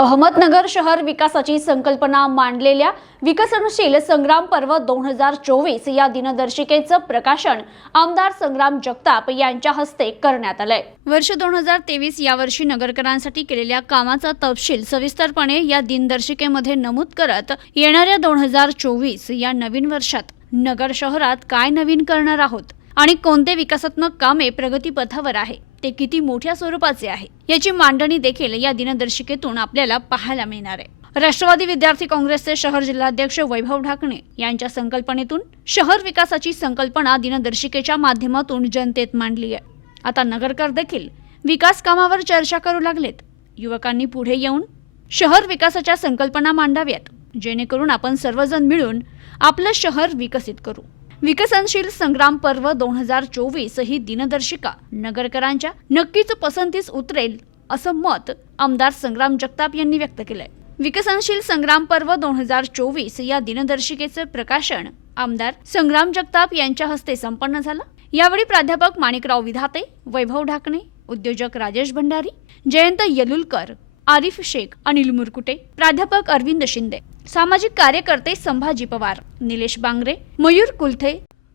अहमदनगर शहर विकासाची संकल्पना मांडलेल्या विकसनशील संग्राम पर्व दोन हजार चोवीस या दिनदर्शिकेचं प्रकाशन आमदार संग्राम जगताप यांच्या हस्ते करण्यात आलंय. वर्ष दोन हजार तेवीस या वर्षी नगरकरांसाठी केलेल्या कामाचा तपशील सविस्तरपणे या दिनदर्शिकेमध्ये नमूद करत येणाऱ्या दोन हजार चोवीस या नवीन वर्षात नगर शहरात काय नवीन करणार आहोत आणि कोणते विकासात्मक कामे प्रगतीपथावर आहे? ते किती मोठ्या स्वरूपाचे आहे याची मांडणी देखील या दिनदर्शिकेतून आपल्याला पाहायला मिळणार आहे. राष्ट्रवादी विद्यार्थी काँग्रेसचे शहर जिल्हाध्यक्ष वैभव ढाकणे यांच्या संकल्पनेतून शहर विकासाची संकल्पना दिनदर्शिकेच्या माध्यमातून जनतेत मांडली आहे. आता नगरकर देखील विकास कामावर चर्चा करू लागलेत. युवकांनी पुढे येऊन शहर विकासाच्या संकल्पना मांडाव्यात जेणेकरून आपण सर्वजण मिळून आपलं शहर विकसित करू. विकसनशील संग्राम पर्व दोन हजार चोवीस ही दिनदर्शिका. नगरकरांच्या नक्कीच पसंतीस उतरेल असं मत आमदार संग्राम जगताप यांनी व्यक्त केलंय. विकसनशील संग्राम पर्व दोन हजार चोवीस या दिनदर्शिकेचं प्रकाशन आमदार संग्राम जगताप यांच्या हस्ते संपन्न झालं. यावेळी प्राध्यापक माणिकराव विधाते वैभव ढाकणे उद्योजक राजेश भंडारी जयंत येलुलकर आरिफ शेख अनिल मुरकुटे प्राध्यापक अरविंद शिंदे सामाजिक कार्यकर्ते संभाजी पवार निलेश बांगरे मयूर कुलथे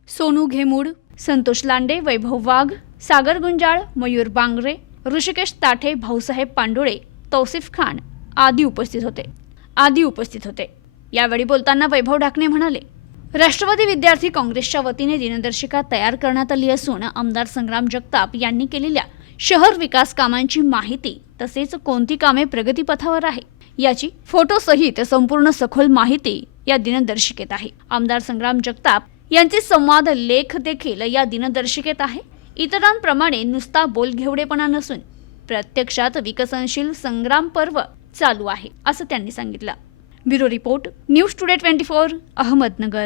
सोनू घेमूड संतोष लांडे वैभव वाघ सागर गुंजाळ मयूर बांगरे ऋषिकेश ताठे भाऊसाहेब पांडुळे तौसिफ खान आदी उपस्थित होते. आदी उपस्थित होते. यावेळी बोलताना वैभव ढाकणे म्हणाले राष्ट्रवादी विद्यार्थी काँग्रेसच्या वतीने दिनदर्शिका तयार करण्यात आली असून आमदार संग्राम जगताप यांनी केलेल्या शहर विकास कामांची माहिती तसेच कोणती कामे प्रगतीपथावर आहे याची फोटोसहित संपूर्ण सखोल माहिती या दिनदर्शिकेत आहे. आमदार संग्राम जगताप यांचे संवाद लेख देखील या दिनदर्शिकेत आहे. इतरांप्रमाणे नुसता बोलघेवडेपणा नसून प्रत्यक्षात विकसनशील संग्राम पर्व चालू आहे असं त्यांनी सांगितलं. Bureau report news today twenty four Ahmednagar.